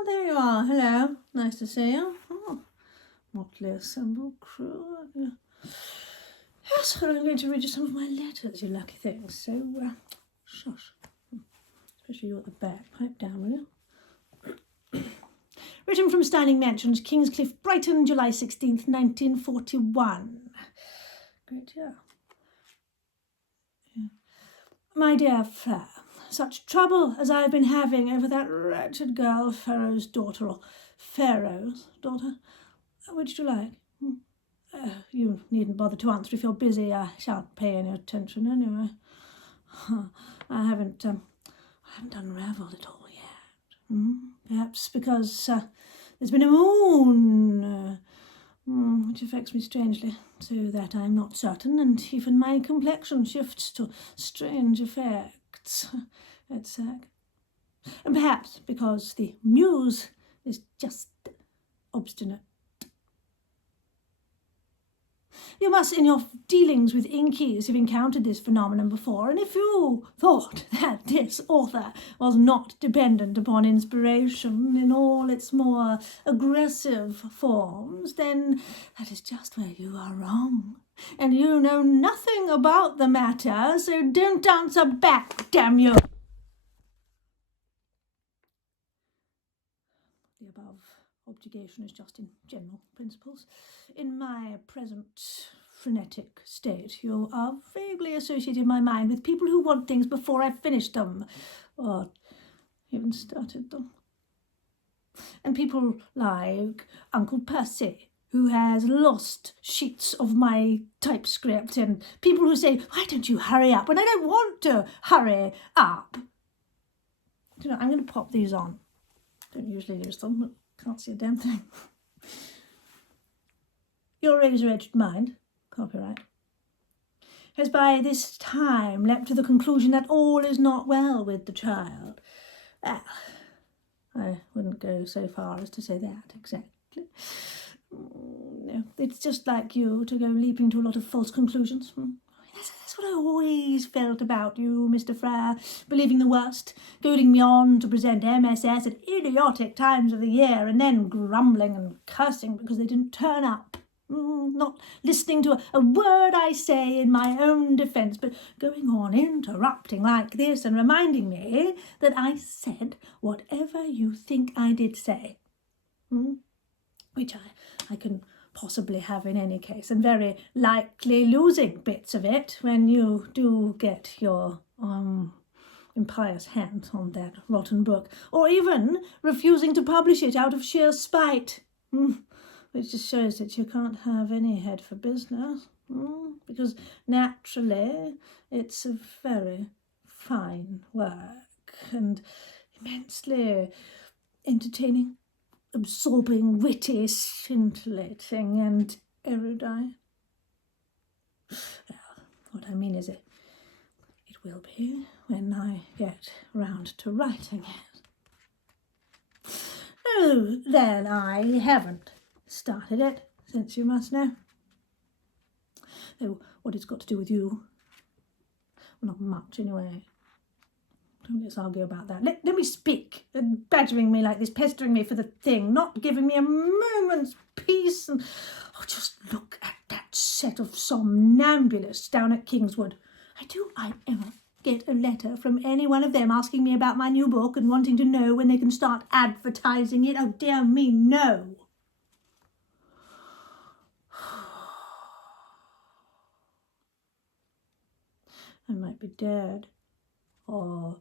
Oh, there you are. Hello. Nice to see you. Oh, motley assembled crew. Yes, well, I'm going to read you some of my letters, you lucky things. So, shush. Especially you at the back. Pipe down, will you? Written from Styling Mansions, Kingscliff, Brighton, July 16th, 1941. Great, yeah. My dear Fleur, such trouble as I've been having over that wretched girl, Pharaoh's daughter, or Pharaoh's daughter. Which do you like? You needn't bother to answer if you're busy. I shan't pay any attention anyway. I haven't unravelled it all yet. Perhaps because there's been a moon, which affects me strangely, so that I'm not certain, and even my complexion shifts to strange effects. And perhaps because the muse is just obstinate. You must, in your dealings with inkies, have encountered this phenomenon before, and if you thought that this author was not dependent upon inspiration in all its more aggressive forms, then that is just where you are wrong. And you know nothing about the matter, so don't answer back, damn you! The above objurgation is just in general principles. In my present frenetic state, you are vaguely associated in my mind with people who want things before I've finished them, or even started them. And people like Uncle Percy, who has lost sheets of my typescript, and people who say, why don't you hurry up? And I don't want to hurry up. You know, I'm going to pop these on. Don't usually use them, but can't see a damn thing. Your razor-edged mind, copyright, has by this time leapt to the conclusion that all is not well with the child. Well, I wouldn't go so far as to say that exactly. No, it's just like you to go leaping to a lot of false conclusions. That's what I always felt about you, Mr. Frere, believing the worst, goading me on to present MSS at idiotic times of the year, and then grumbling and cursing because they didn't turn up. Not listening to a word I say in my own defence, but going on interrupting like this and reminding me that I said whatever you think I did say. Which I can possibly have in any case, and very likely losing bits of it when you do get your impious hands on that rotten book, or even refusing to publish it out of sheer spite. Which just shows that you can't have any head for business, because naturally it's a very fine work and immensely entertaining, absorbing, witty, scintillating, and erudite. Well, what I mean is it will be when I get round to writing it. Oh, then I haven't started it, since you must know. Oh, what it's got to do with you? Well, not much, anyway. Let's argue about that. Let me speak. Badgering me like this, pestering me for the thing, not giving me a moment's peace. And just look at that set of somnambulists down at Kingswood. Do I ever get a letter from any one of them asking me about my new book and wanting to know when they can start advertising it? Oh, dear me, no. I might be dead, or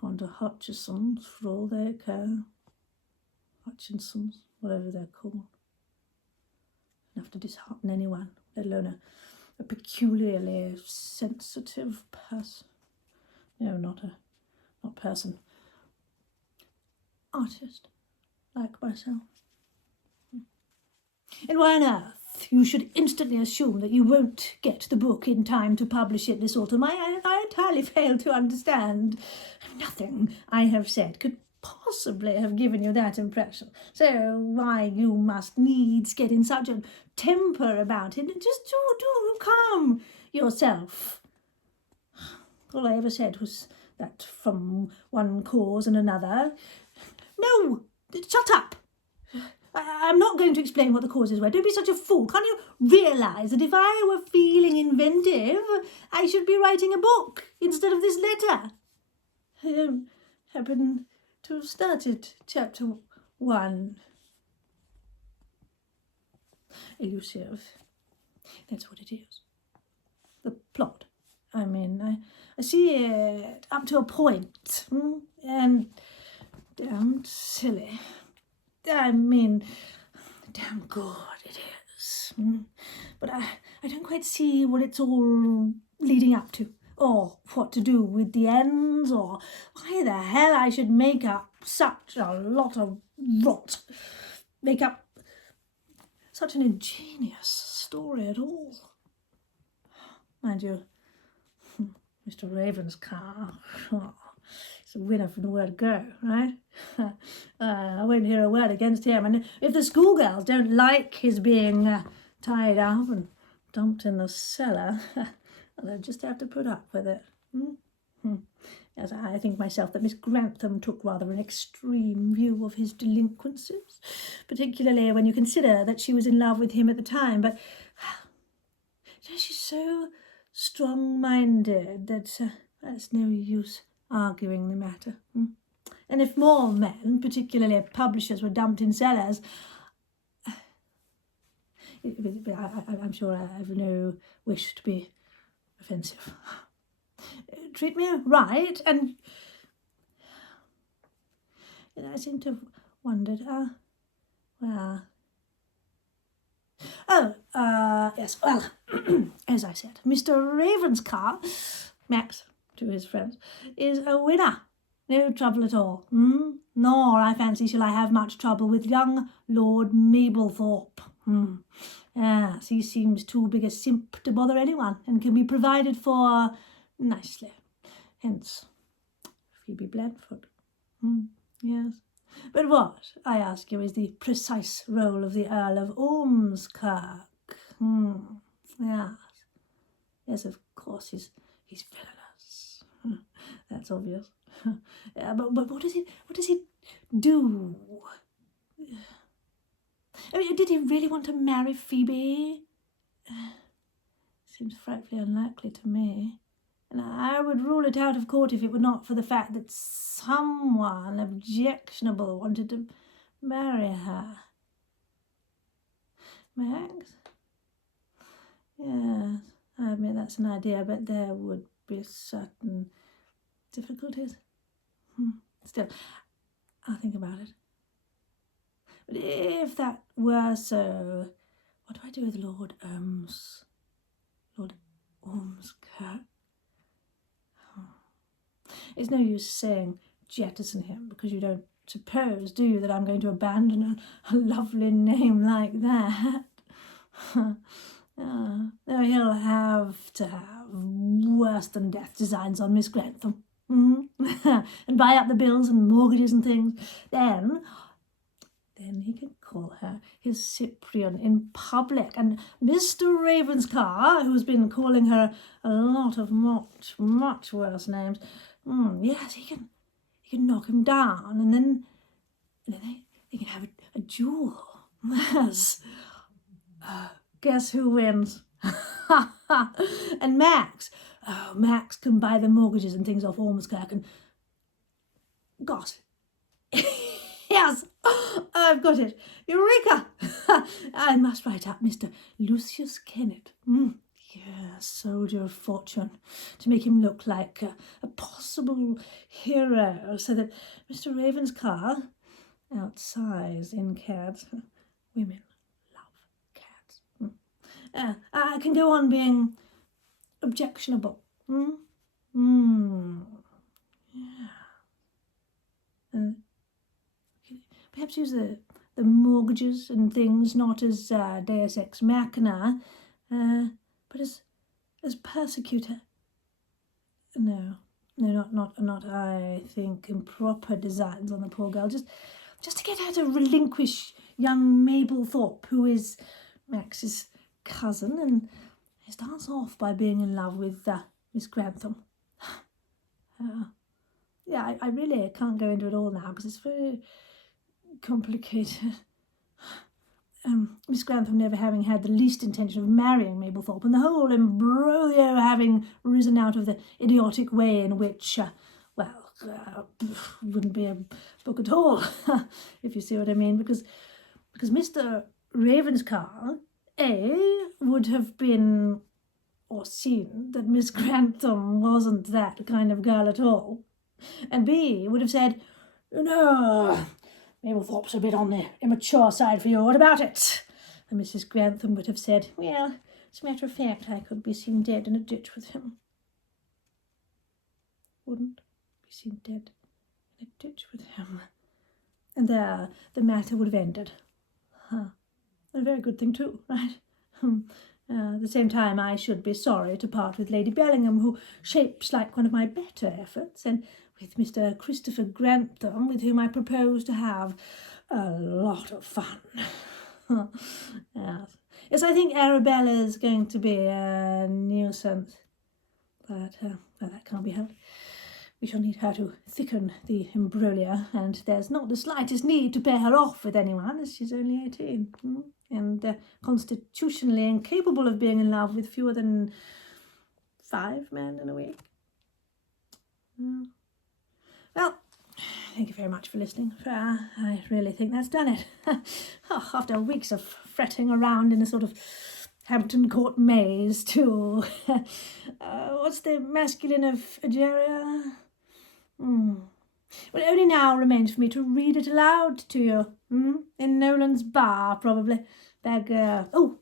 gone to Hutchinson's for all they care. Hutchinson's, whatever they're called. Enough to dishearten anyone, let alone a peculiarly sensitive person. No, not person. Artist, like myself. And why on earth you should instantly assume that you won't get the book in time to publish it this autumn, I entirely fail to understand. Nothing I have said could possibly have given you that impression. So why you must needs get in such a temper about it, just do calm yourself. All I ever said was that from one cause and another. No, Shut up! I'm not going to explain what the causes were. Don't be such a fool. Can't you realise that if I were feeling inventive, I should be writing a book instead of this letter? I happen to have started chapter 1. Elusive. That's what it is. The plot. I mean, I see it up to a point, and damn silly. I mean, damn good it is. But I don't quite see what it's all leading up to, or what to do with the ends, or why the hell I should make up such a lot of rot. Make up such an ingenious story at all. Mind you, Mr. Ravenscar, he's a winner from the word go, right? I won't hear a word against him. And if the schoolgirls don't like his being tied up and dumped in the cellar, they'll just have to put up with it. Yes, I think myself that Miss Grantham took rather an extreme view of his delinquencies, particularly when you consider that she was in love with him at the time. But she's so strong-minded that it's no use arguing the matter. And if more men, particularly publishers, were dumped in cellars, I'm sure I have no wish to be offensive. Treat me right, and I seem to have wondered, yes, well, as I said, Mr. Ravenscar, Max, to his friends, is a winner. No trouble at all. Nor, I fancy, shall I have much trouble with young Lord Mablethorpe. Yes, he seems too big a simp to bother anyone, and can be provided for nicely. Hence, Phoebe Blandford. Yes. But what, I ask you, is the precise role of the Earl of Ormskirk? Yes. Yes, of course, he's villainous. That's obvious. But what does he do? I mean, did he really want to marry Phoebe? Seems frightfully unlikely to me. And I would rule it out of court if it were not for the fact that someone objectionable wanted to marry her. Max? Yes, I admit that's an idea, but there would be certain difficulties. Still, I'll think about it. But if that were so, what do I do with Lord Ormskirk? It's no use saying jettison him, because you don't suppose, do you, that I'm going to abandon a lovely name like that? Though he'll have to have worse than death designs on Miss Grantham. And buy up the bills and mortgages and things. Then he can call her his Cyprian in public, and Mr. Ravenscar, who's been calling her a lot of much worse names, yes, he can knock him down, and then they can have a duel. Yes. Guess who wins? And Max can buy the mortgages and things off Ormskirk, and gosh. Yes, I've got it. Eureka! I must write up Mr. Lucius Kennet. Yes, soldier of fortune, to make him look like a possible hero, so that Mr. Ravenscar outsize in cats. Women love cats. I can go on being objectionable. Yeah. And perhaps use the mortgages and things not as Deus Ex Machina, but as persecutor. No, not. I think improper designs on the poor girl, just to get her to relinquish young Mablethorpe, who is Max's cousin, and starts off by being in love with Miss Grantham. Yeah, I really can't go into it all now because it's very complicated. Miss Grantham never having had the least intention of marrying Mablethorpe, and the whole imbroglio having risen out of the idiotic way in which, wouldn't be a book at all, if you see what I mean, because Mr. Ravenscar, would have been, or seen, that Miss Grantham wasn't that kind of girl at all, and B, would have said, no, Mablethorpe's a bit on the immature side for you, what about it? And Mrs. Grantham would have said, well, as a matter of fact, I could be seen dead in a ditch with him. Wouldn't be seen dead in a ditch with him. And there the matter would have ended. A very good thing too, right? At the same time, I should be sorry to part with Lady Bellingham, who shapes like one of my better efforts, and with Mr. Christopher Grantham, with whom I propose to have a lot of fun. Yes, I think Arabella's going to be a nuisance, but that can't be helped. We shall need her to thicken the imbroglio, and there's not the slightest need to pair her off with anyone, as she's only 18, and constitutionally incapable of being in love with fewer than 5 men in a week. Well, thank you very much for listening. I really think that's done it. After weeks of fretting around in a sort of Hampton Court maze to... what's the masculine of Egeria? Well, it only now remains for me to read it aloud to you. In Nolan's bar, probably. Oh,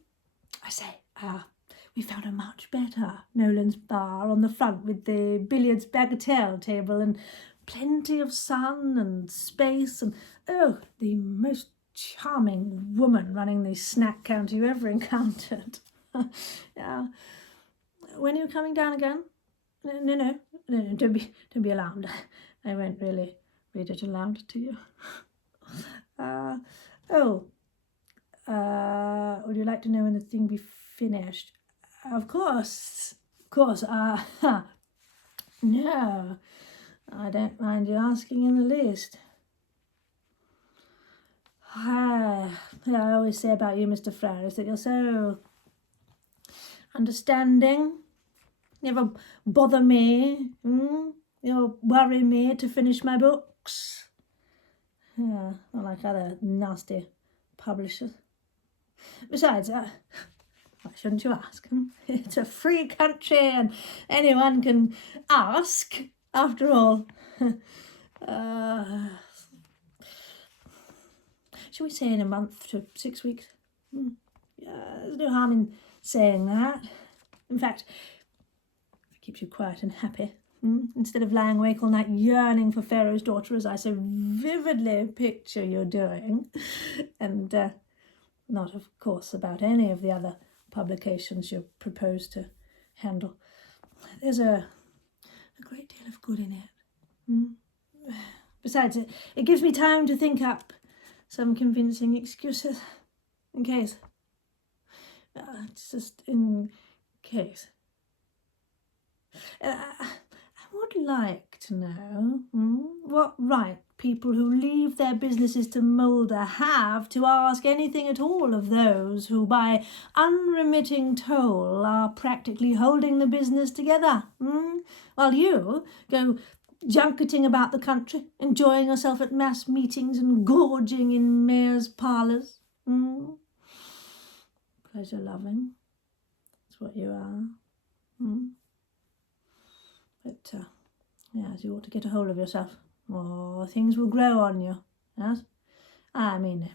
I say, we found a much better Nolan's bar on the front with the billiards bagatelle table and plenty of sun and space and, the most charming woman running the snack counter you ever encountered. Yeah. When are you coming down again? No, don't be alarmed. I won't really read it aloud to you. Would you like to know when the thing be finished? Of course. No, I don't mind you asking in the least. I always say about you, Mr. Ferris, that you're so understanding. You never bother me. You worry me to finish my books. Yeah, not like other nasty publishers. Besides, why shouldn't you ask? It's a free country and anyone can ask, after all. Shall we say in a month to 6 weeks? There's no harm in saying that. In fact, it keeps you quiet and happy. Instead of lying awake all night yearning for Pharaoh's daughter, as I so vividly picture you doing. And not, of course, about any of the other publications you propose to handle. There's a great deal of good in it. Besides, it gives me time to think up some convincing excuses. In case. It's just in case. I would like to know what right people who leave their businesses to moulder have to ask anything at all of those who, by unremitting toll, are practically holding the business together, while you go junketing about the country, enjoying yourself at mass meetings and gorging in mayors' parlours. Pleasure-loving. That's what you are. But, yes, you ought to get a hold of yourself, or things will grow on you, yes? I mean,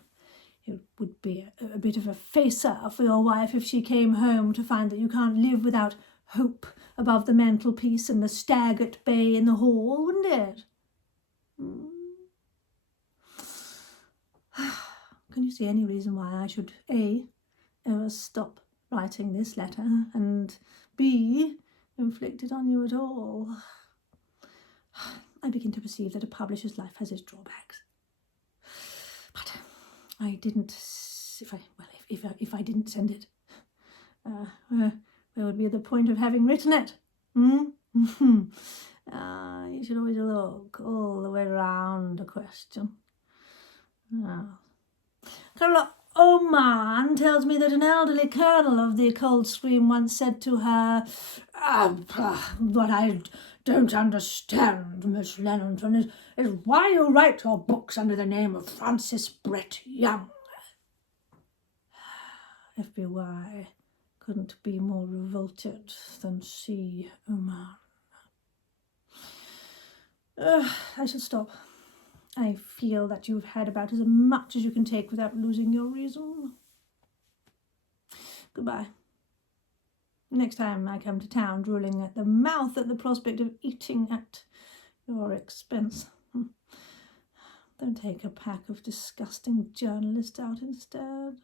it would be a bit of a facer for your wife if she came home to find that you can't live without hope above the mantelpiece and the stag at bay in the hall, wouldn't it? Can you see any reason why I should, A, ever stop writing this letter, and B, inflict it on you at all? I begin to perceive that a publisher's life has its drawbacks. But I didn't, if I didn't send it, where would be the point of having written it? You should always look all the way round a question. Colonel Oman tells me that an elderly colonel of the Coldstream once said to her, "What I don't understand, Miss Lennington, is why you write your books under the name of Francis Brett Young." FBI couldn't be more revolted than C. Oman. I shall stop. I feel that you've had about as much as you can take without losing your reason. Goodbye. Next time I come to town, drooling at the mouth at the prospect of eating at your expense, don't take a pack of disgusting journalists out instead.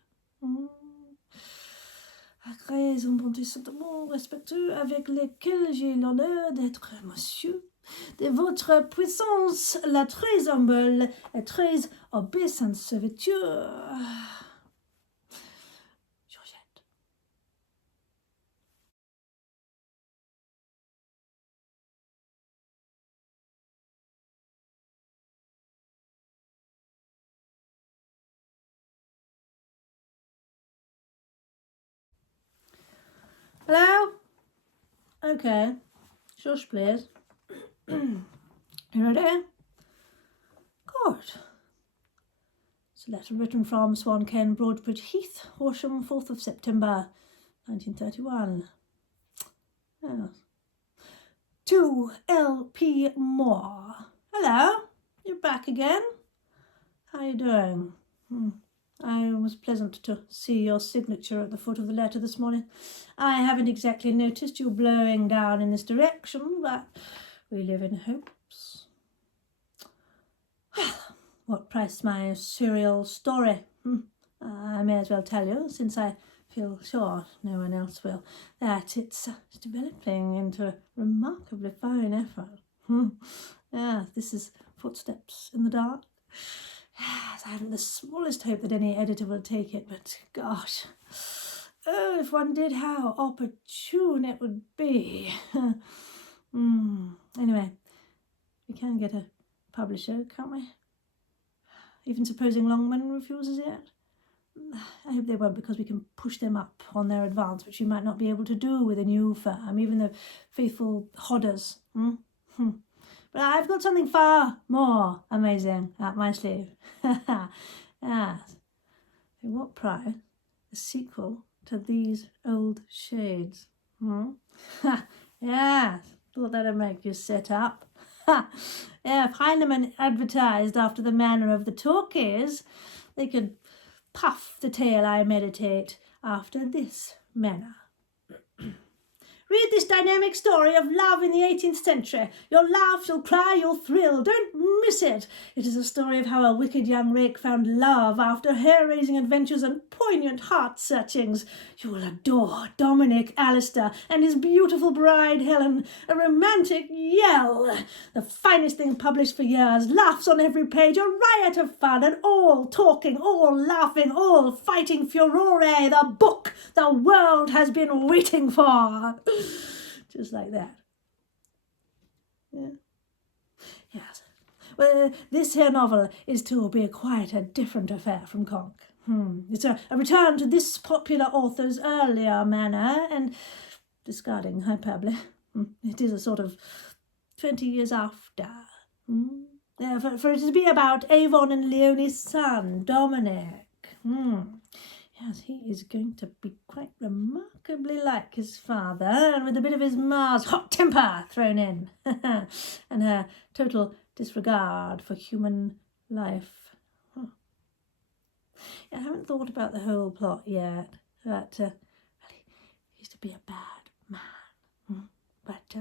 Agrès un bon sentiment respectueux avec lesquels j'ai l'honneur d'être monsieur de votre puissance, la très humble et très obéissante serviteur. Georgette. Hello? Okay. Shush, please. You ready? Good. It's a letter written from Swan Ken, Broadbridge Heath, Horsham, 4th of September, 1931. Yes. To L.P. Moore. Hello, you're back again. How are you doing? It was pleasant to see your signature at the foot of the letter this morning. I haven't exactly noticed you blowing down in this direction, but we live in hopes. What price my serial story? I may as well tell you, since I feel sure no one else will, that it's developing into a remarkably fine effort. Yeah, this is Footsteps in the Dark. I haven't the smallest hope that any editor will take it, but gosh, if one did, how opportune it would be. Anyway, we can get a publisher, can't we? Even supposing Longman refuses it. I hope they won't, because we can push them up on their advance, which you might not be able to do with a new firm, even the faithful Hodders. But I've got something far more amazing up my sleeve. Yes. At what price? A sequel to These Old Shades. Yes, thought that'd make you sit up. Yeah, if Heinemann advertised after the manner of the talkies, they could puff the tale I meditate after this manner. Read this dynamic story of love in the 18th century. You'll laugh, you'll cry, you'll thrill. Don't miss it. It is a story of how a wicked young rake found love after hair-raising adventures and poignant heart-searchings. You will adore Dominic Alistair and his beautiful bride Helen. A romantic yell. The finest thing published for years. Laughs on every page. A riot of fun. And all talking, all laughing, all fighting furore. The book the world has been waiting for. Just like that. Yeah. Yes. Well, this here novel is to be quite a different affair from Conk. It's a return to this popular author's earlier manner, and, discarding hyperbole, it is a sort of 20 years after. For it to be about Avon and Leonie's son, Dominic. Yes, he is going to be quite remarkably like his father, and with a bit of his ma's hot temper thrown in, and her total disregard for human life. I haven't thought about the whole plot yet, but he used to be a bad man, but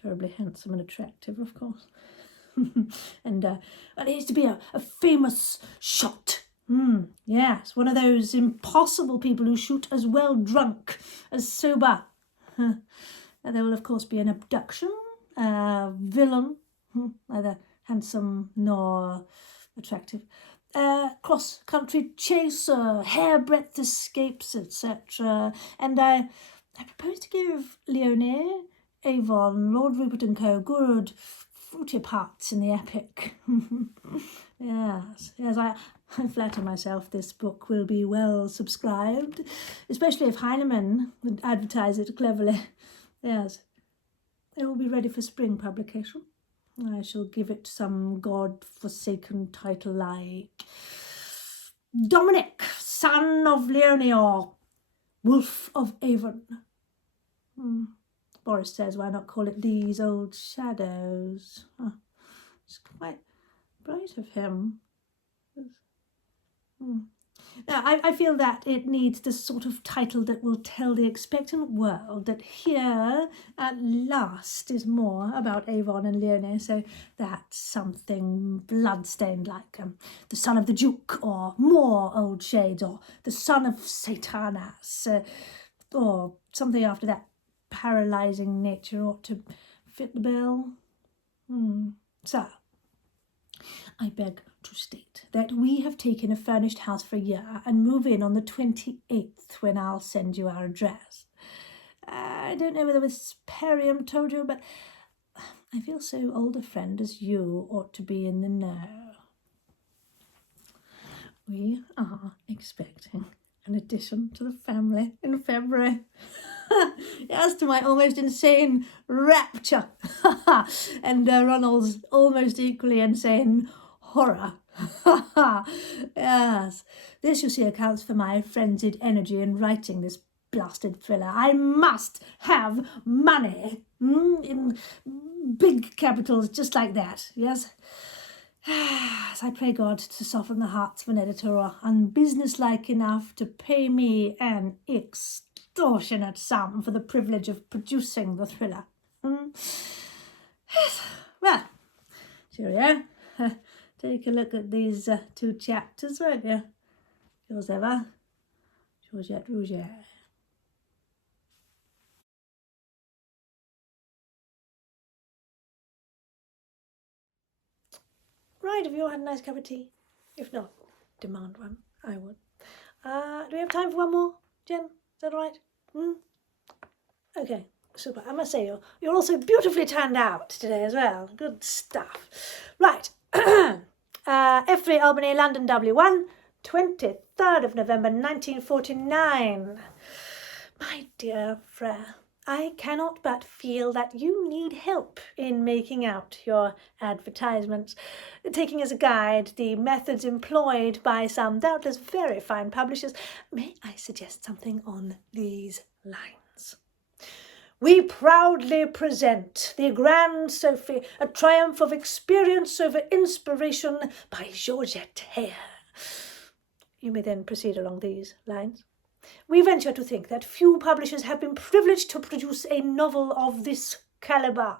terribly handsome and attractive, of course. And he used to be a famous shot. Yes, one of those impossible people who shoot as well drunk as sober. There will, of course, be an abduction, a villain, neither handsome nor attractive, cross-country chaser, hairbreadth escapes, etc. And I propose to give Leonie, Avon, Lord Rupert and Co. good fruity parts in the epic. Yes, I flatter myself this book will be well subscribed, especially if Heinemann would advertise it cleverly. Yes, it will be ready for spring publication. I shall give it some god-forsaken title like Dominic, son of Leone, or Wolf of Avon. Boris says, why not call it These Old Shadows? It's quite bright of him. Now, I feel that it needs the sort of title that will tell the expectant world that here, at last, is more about Avon and Leone, so that's something bloodstained like The Son of the Duke, or More Old Shades, or The Son of Satanas, or something after that paralysing nature ought to fit the bill. So, I beg to state that we have taken a furnished house for a year and move in on the 28th, when I'll send you our address. I don't know whether Miss Perriam told you, but I feel so old a friend as you ought to be in the know. We are expecting an addition to the family in February. As to my almost insane rapture and Ronald's almost equally insane horror. Yes, this, you see, accounts for my frenzied energy in writing this blasted thriller. I must have money, in big capitals just like that, yes? As I pray God to soften the hearts of an editor unbusinesslike enough to pay me an extortionate sum for the privilege of producing the thriller. Well, cheerio. Take a look at these 2 chapters, won't you? Yours ever, Georgette Rouget. Right, have you all had a nice cup of tea? If not, demand one. I would. Do we have time for one more, Jen? Is that all right? Okay, super. I must say, you're also beautifully turned out today as well. Good stuff. Right. F3 Albany, London W1, 23rd of November 1949. My dear Frere, I cannot but feel that you need help in making out your advertisements, taking as a guide the methods employed by some doubtless very fine publishers. May I suggest something on these lines? We proudly present the Grand Sophie, a triumph of experience over inspiration by Georgette Hare. You may then proceed along these lines. We venture to think that few publishers have been privileged to produce a novel of this calibre.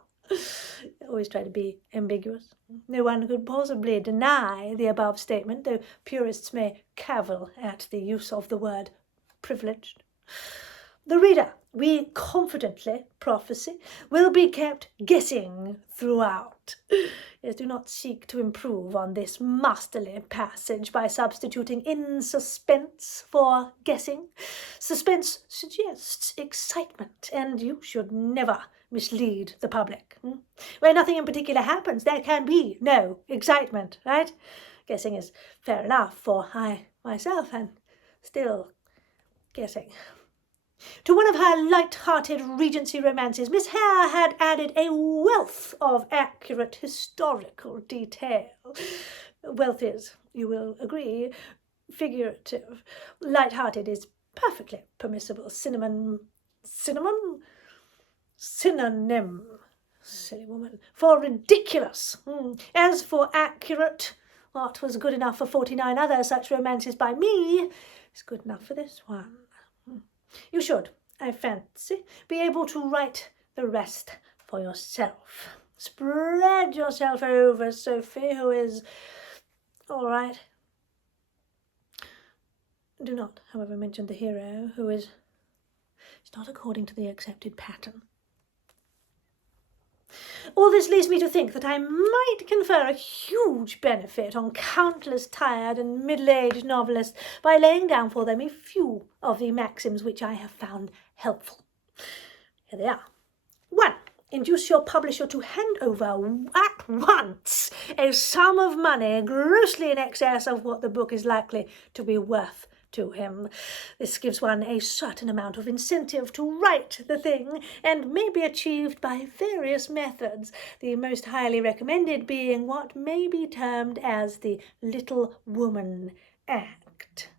Always try to be ambiguous. No one could possibly deny the above statement, though purists may cavil at the use of the word privileged. The reader, we confidently prophesy, will be kept guessing throughout. Yes, do not seek to improve on this masterly passage by substituting in suspense for guessing. Suspense suggests excitement, and you should never mislead the public. Where nothing in particular happens, there can be no excitement, right? Guessing is fair enough, for I myself am still guessing. To one of her light-hearted Regency romances, Miss Hare had added a wealth of accurate historical detail. Wealth is, you will agree, figurative. Light-hearted is perfectly permissible. Synonym, silly woman, for ridiculous. As for accurate, what was good enough for 49 other such romances by me is good enough for this one. You should, I fancy, be able to write the rest for yourself. Spread yourself over Sophie, who is all right. Do not, however, mention the hero, who is not according to the accepted pattern. All this leads me to think that I might confer a huge benefit on countless tired and middle-aged novelists by laying down for them a few of the maxims which I have found helpful. Here they are. 1. induce your publisher to hand over at once a sum of money grossly in excess of what the book is likely to be worth to him. This gives one a certain amount of incentive to write the thing, and may be achieved by various methods, the most highly recommended being what may be termed as the Little Woman Act.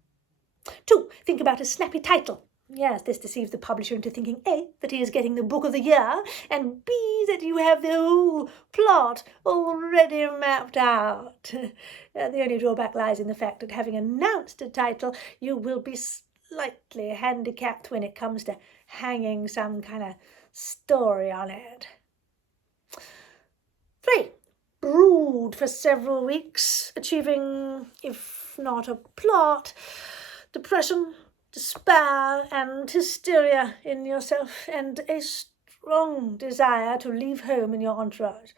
2. Think about a snappy title. Yes, this deceives the publisher into thinking A, that he is getting the book of the year, and B, that you have the whole plot already mapped out. The only drawback lies in the fact that having announced a title, you will be slightly handicapped when it comes to hanging some kind of story on it. 3. Brood for several weeks, achieving, if not a plot, depression, despair and hysteria in yourself, and a strong desire to leave home in your entourage.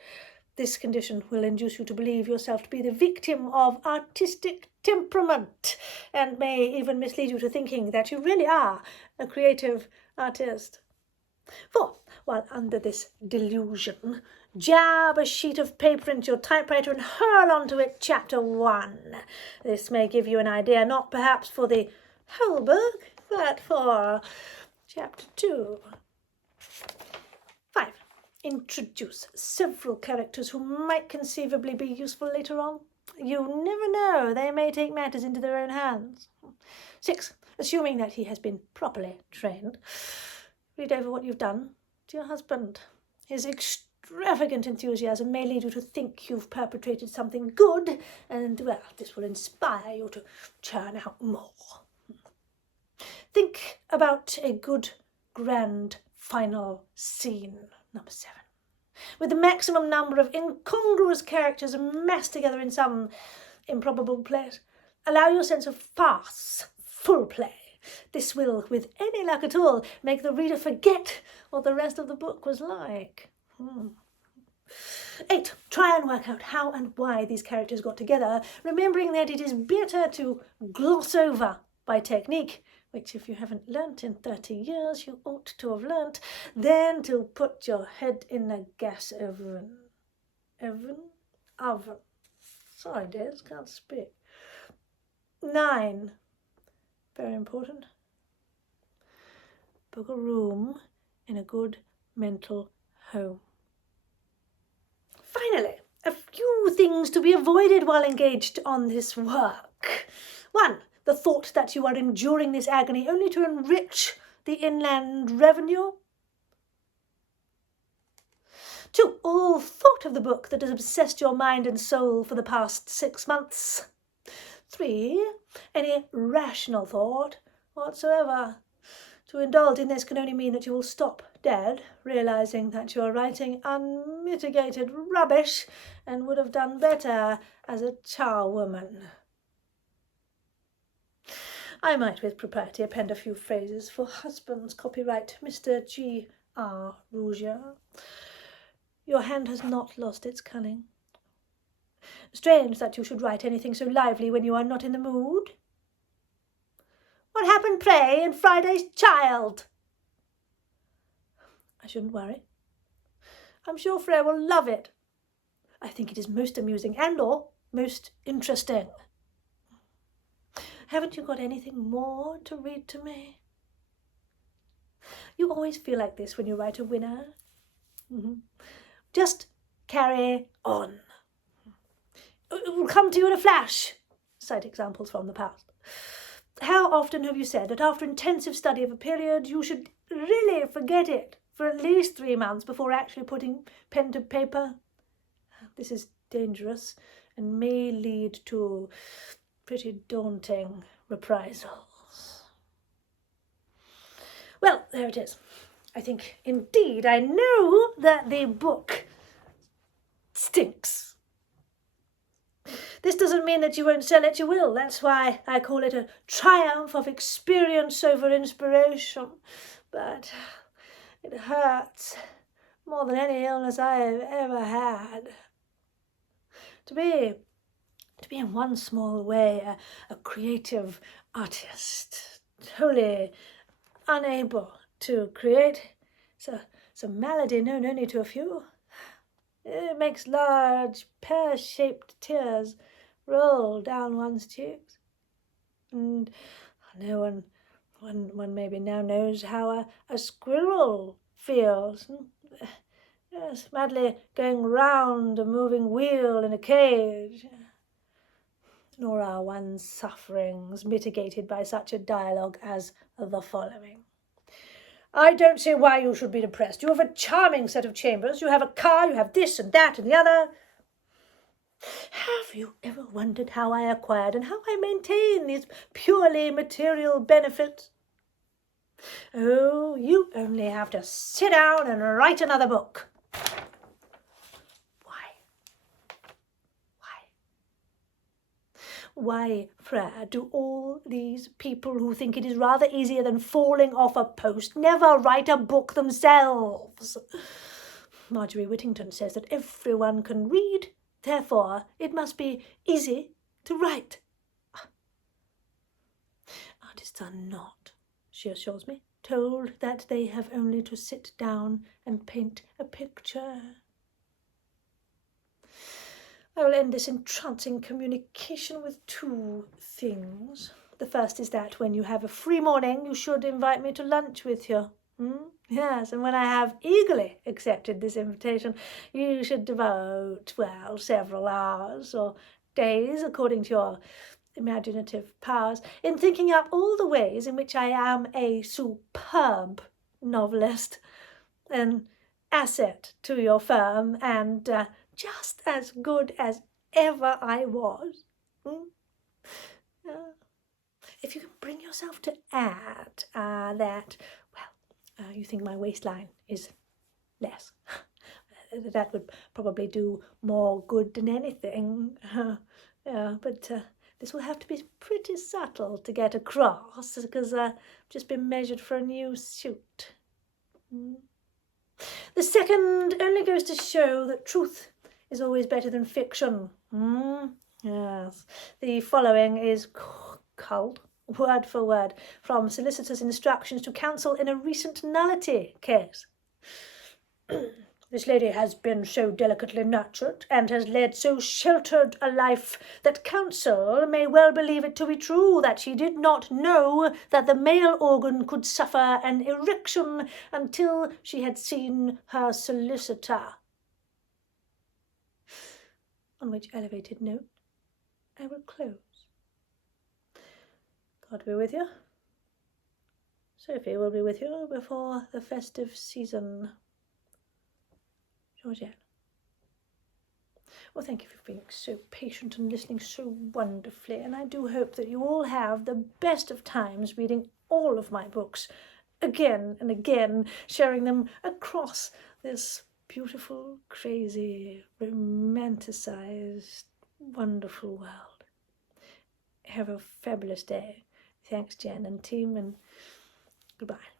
This condition will induce you to believe yourself to be the victim of artistic temperament, and may even mislead you to thinking that you really are a creative artist. 4. While under this delusion, jab a sheet of paper into your typewriter and hurl onto it Chapter 1. This may give you an idea, not perhaps for the whole book, but for Chapter 2. 5. Introduce several characters who might conceivably be useful later on. You never know, they may take matters into their own hands. 6. Assuming that he has been properly trained, read over what you've done to your husband. His extravagant enthusiasm may lead you to think you've perpetrated something good, and, well, this will inspire you to churn out more. Think about a good, grand, final scene, number 7, with the maximum number of incongruous characters massed together in some improbable place. Allow your sense of farce full play. This will, with any luck at all, make the reader forget what the rest of the book was like. 8. Try and work out how and why these characters got together, remembering that it is better to gloss over by technique, which if you haven't learnt in 30 years, you ought to have learnt, than to put your head in a gas oven. Oven. Sorry, Des, can't speak. 9. Very important. Book a room in a good mental home. Finally, a few things to be avoided while engaged on this work. 1. The thought that you are enduring this agony only to enrich the inland revenue. 2. All thought of the book that has obsessed your mind and soul for the past 6 months. 3. Any rational thought whatsoever. To indulge in this can only mean that you will stop dead, realizing that you are writing unmitigated rubbish and would have done better as a charwoman. I might with propriety append a few phrases for husband's copyright, Mr. G.R. Rougier. Your hand has not lost its cunning. Strange that you should write anything so lively when you are not in the mood. What happened, pray, in Friday's Child? I shouldn't worry. I'm sure Freya will love it. I think it is most amusing and or most interesting. Haven't you got anything more to read to me? You always feel like this when you write a winner. Just carry on. It will come to you in a flash. Cite examples from the past. How often have you said that after intensive study of a period you should really forget it for at least 3 months before actually putting pen to paper? This is dangerous and may lead to pretty daunting reprisals. Well, there it is. I think indeed I know that the book stinks. This doesn't mean that you won't sell it, you will. That's why I call it a triumph of experience over inspiration. But it hurts more than any illness I have ever had. To be in one small way a creative artist, wholly unable to create It's a malady known only to a few. It makes large, pear-shaped tears roll down one's cheeks. And no one maybe now knows how a squirrel feels. Yes, madly going round a moving wheel in a cage. Nor are one's sufferings mitigated by such a dialogue as the following. I don't see why you should be depressed. You have a charming set of chambers. You have a car, you have this and that and the other. Have you ever wondered how I acquired and how I maintain these purely material benefits? Oh, you only have to sit down and write another book. Why, Fred, do all these people who think it is rather easier than falling off a post never write a book themselves? Marjorie Whittington says that everyone can read, therefore it must be easy to write. Artists are not, she assures me, told that they have only to sit down and paint a picture. I will end this entrancing communication with 2 things. The first is that when you have a free morning, you should invite me to lunch with you. Yes, and when I have eagerly accepted this invitation, you should devote, well, several hours or days, according to your imaginative powers, in thinking up all the ways in which I am a superb novelist, an asset to your firm, and just as good as ever I was. If you can bring yourself to add that, well, you think my waistline is less. That would probably do more good than anything. But this will have to be pretty subtle to get across, because I've just been measured for a new suit. The second only goes to show that truth is always better than fiction. Yes. The following is culled, word for word, from solicitor's instructions to counsel in a recent nullity case. This lady has been so delicately nurtured and has led so sheltered a life that counsel may well believe it to be true that she did not know that the male organ could suffer an erection until she had seen her solicitor. On which elevated note, I will close. God be with you. Sophie will be with you before the festive season. Georgette. Well, thank you for being so patient and listening so wonderfully, and I do hope that you all have the best of times reading all of my books again and again, sharing them across this beautiful, crazy, romanticized, wonderful world. Have a fabulous day. Thanks, Jen and team, and goodbye.